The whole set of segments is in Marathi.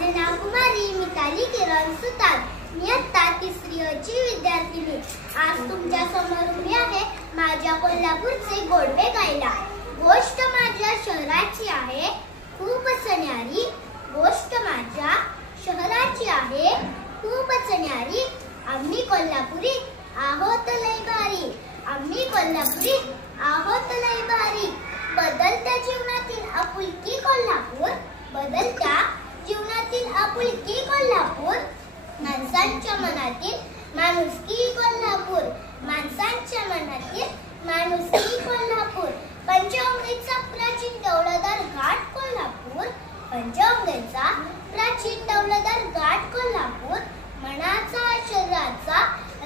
माझे नाव कुमारी मिताली किरण सुतार. मी आता तिसरी ची विद्यार्थिनी. आज तुमच्या समोर उभी आहे माझ्या कोल्हापूरचे गोडवे गायला. गोष्ट माझ्या शहराची आहे खूपच न्यारी. गोष्ट माझ्या शहराची आहे खूपच न्यारी. आम्ही कोल्हापुरी आहोत लय भारी. आम्ही कोल्हापुरी आहोत लय भारी. बदलत्या जीवनातील आपुलकी कोल्हापूर. बदलत्या जीवनातील आपुलकी कोल्हापूर. माणसांच्या मनातील माणुसकी कोल्हापूर. माणसांच्या मनातील माणुसकी कोल्हापूर. पंचगंगेचा प्राचीन दौलतदार घाट कोल्हापूर. पंचगंगेचा प्राचीन दौलतदार घाट कोल्हापूर. मनाचा शरीराचा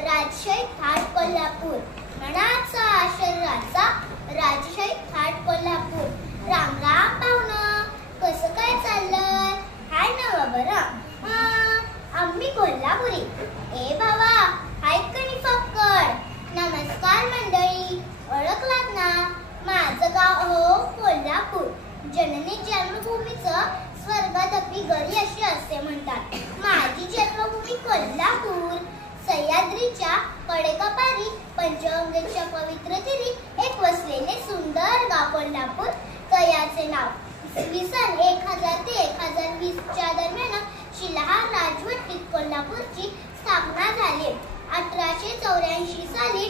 राजशाही थाट कोल्हापूर. मनाचा शरीराचा राजशाही थाट कोल्हापूर. राम राम पाहुणं, कसं काय चाललंय? हाय नव बरं. आम्ही कोल्हापुरी. ए भावा, हाय कणी फक्कड. नमस्कार मंडळी, ओळखलात ना? माझं गाव हो कोल्हापूर. जननी जन्मभूमीचं स्वर्गादपी घरी अशी असे म्हणतात. माझी जन्मभूमी कोल्हापूर. सह्याद्रीच्या कडेकपारी पंचगंगेच्या पवित्र तीरी एक वसलेले सुंदर गाव कोल्हापूर. कयाचे नाव. इसवी सन 1000 ते 1020 च्या दरम्यान शिलाहार राजवटीत कोल्हापूरची स्थापना झाली. 1884 साली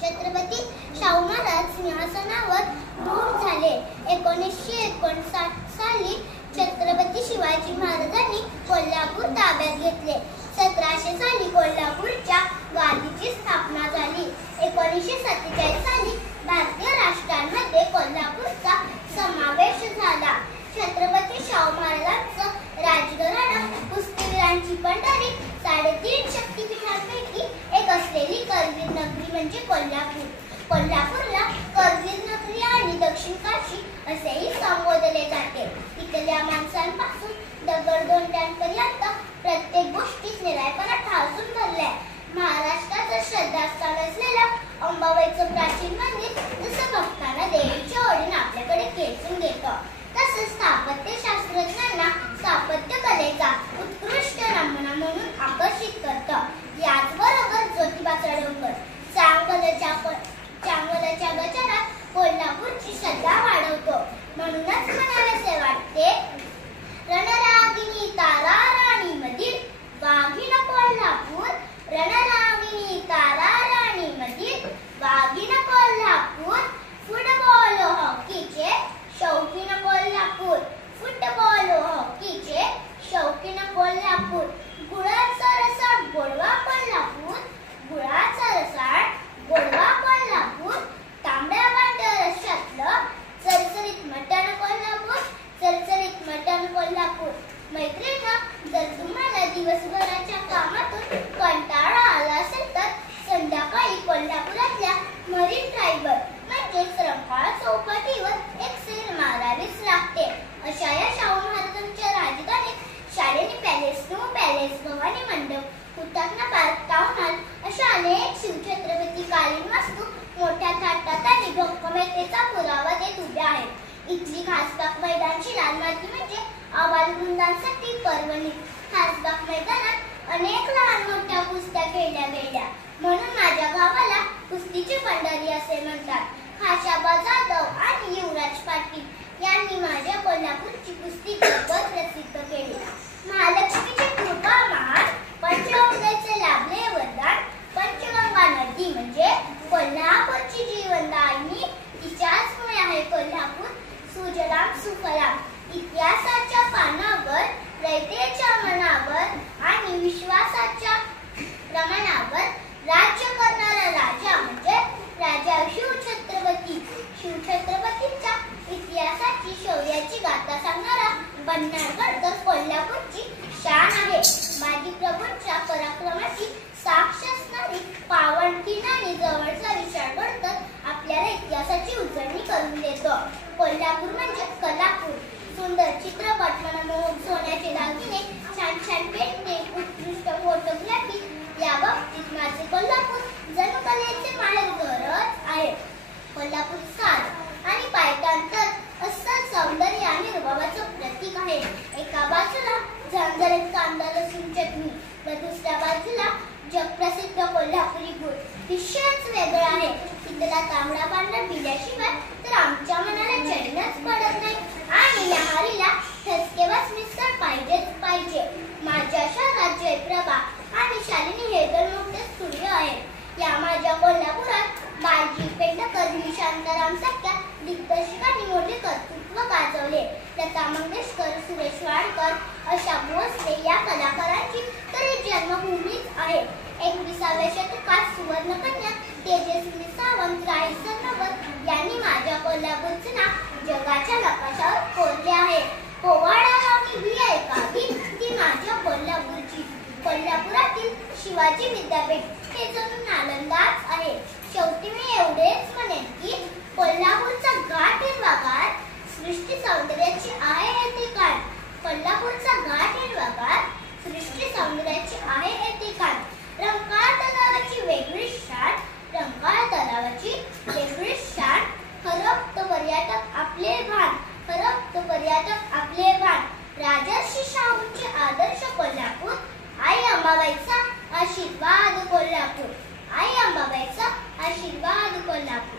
छत्रपती शाहू महाराज सिंहासनावर रूढ झाले. 1959 साली छत्रपती शिवाजी महाराजांनी कोल्हापूर ताब्यात घेतले. 1700 साली कोल्हापूरच्या गादीची स्थापना झाली. 1947 साली भारतीय राष्ट्रांमध्ये कोल्हापूरचा समावेश झाला. छत्रपती शाहू महाराजांचं राजघराणं कुस्तीवीरांची पंढरी 3.5 शक्तिपीठांपैकी एक असलेली करवीर नगरी म्हणजे कोल्हापूर. कोल्हापूरला करवीर नगरी आणि दक्षिण काशी असेही संबोधले जाते. इथल्या माणसांपासून दगडधोंड्यांपर्यंत प्रत्येक गोष्टीत निराळेपणा ठासून धरलाय. महाराष्ट्राचं श्रद्धास्थान असलेलं अंबाबाईचं प्राचीन मंदिर जसं भक्तांना देवीच्या ओढीने आपल्याकडे खेचून घेतं, तसंच स्थापत्यशास्त्रज्ञांना स्थापत्य कलेचा उत्कृष्ट नमुना म्हणून आकर्षित करतं. याचबरोबर ज्योतिबाचा डोंगर चांगलच्या गजरात कोल्हापूरची श्रद्धा वाढवतो. म्हणूनच म्हणावेसे वाटते, रणरागिणी तारा राणी मधील वाघीण कोल्हापूर. रणरागिणी तारा राणी मधील वाघीण कोल्हापूर. फुटबॉल हॉकीचे शौकीन कोल्हापूर. फुटबॉल हॉकीचे शौकीन कोल्हापूर. गुळाचा रसाळ गोडवा कोल्हापूर. गुळाचा रसाळ गोडवा कोल्हापूर. तांबड्या पांढऱ्या रश्श्यातलं चरचरीत मटण कोल्हापूर. चरचरीत मटण कोल्हापूर. मैत्रिणींनो, जर तुम्हाला दिवसभराच्या कामातून कंटाळा आला असेल तर संध्याकाळी कोल्हापुरातल्या मरीन ड्राईव्हवर म्हणजेच रंकाळा चौपाटीवर एक सैर मारावीच लागते. अशा या शाहू महाराजांच्या राजधानीत Shalini palace, new palace, Bhavani मंडप, हुतात्मा पार्क, टाउन हॉल अशा अनेक शिवछत्रपती कालीन वास्तू मोठ्या थाटात आणि भक्कमतेचा पुरावा देत उभ्या आहेत. इथली खासबाग मैदानची लाल माती म्हणजे आबालवृंदांसाठी पर्वणी. खासबाग मैदानात अनेक लहान मोठ्या कुस्त्या खेळल्या गेल्या, म्हणून माझ्या गावाला कुस्तीची पंढरी असे म्हणतात. खाशाबा जाधव आणि युवराज पाटील यांनी माझ्या कोल्हापूरची कुस्ती जगभर प्रसिद्ध केली. महालक्ष्मीची कृपा महान, पंचगंगेचे लाभले वरदान. पंचगंगा नदी म्हणजे कोल्हापूरची जीवनदायिनी. तिच्याचमुळे आहे कोल्हापूर सुजलाम सुफलाम. इतिहासाच्या पानावर, रयतेच्या मनावर आणि विश्वासाच्या प्रमाणावर राज्य करणारा राजा म्हणजे राजा शिवछत्रपती. शिवछत्रपतींच्या इतिहासाची शौर्याची गाथा सांगणारा बन्नारगड तर कोल्हापूरची शान आहे. बाजीप्रभूंच्या पराक्रमाची साक्ष असणारी पावनखिंड आणि जवळचा विशाळगड तर आपल्याला इतिहासाची उजळणी करून देतो. कोल्हापूर म्हणजे कलापूर. सुंदर चित्रपट, मनमोहक सोन्याचे दागिने, छान छान पेंटिंग, उत्कृष्ट फोटोग्राफी या बाबतीत माझे कोल्हापूर जणू कलेचे माहेरघरच आहे. कोल्हापूर साज आणि पायटांतर असं सौंदर्य आणि रुबाबाचं प्रतीक आहे. एका बाजूला अतिशयच वेगळं आहे. इथला तांबडा पांढरा पिल्याशिवाय तर आमच्या मनाला चैनच पडत नाही आणि न्याहारीला ठसकेवास मिसळ पाहिजेच पाहिजे. माझ्या शहरात जयप्रभा आणि शालिनी हे दोन मोठे स्टुडिओ आहेत. या माझ्या कोल्हापुरात बाळजी पेंढारकर, शांताराम सारख्या दिग्दर्शकांनी मोठे कर्तृत्व गाजवले. लता मंगेशकर, सुरेश वाडकर, आशा भोसले या कलाकारांची तर ही जन्मभूमीच आहे. 21व्या शतकात सुवर्णकन्या तेजस्वी सावंत, राही सरनोबत यांनी माझ्या कोल्हापूरचे नाव जगाच्या नकाशावर कोरले आहे. पोवाडा ही ऐकावी ती माझ्या कोल्हापूरची. कोल्हापुरातील शिवाजी विद्यापीठ हे जणू नालंदाच आहे. शेवटी मी एवढेच म्हणेन की कोल्हापूरचा घाट हिरवागार, सृष्टी सौंदर्याची आहे हे ठिकाण. कोल्हापूरचा घाट हिरवागार, सृष्टी सौंदर्याची आहे हे ठिकाण. रंकाळ तलावाची वेगळी शान, रंकाळ तलावाची वेगळी शान. हरपतो पर्यटक आपले भान, हरपतो पर्यटक आपले भान. राजर्षी शाहूंचे आदर्श कोल्हापूर, आई अंबाबाईचा आशीर्वाद कोल्हापूर, आई अंबाबाईचा आशीर्वाद कोल्हापूर.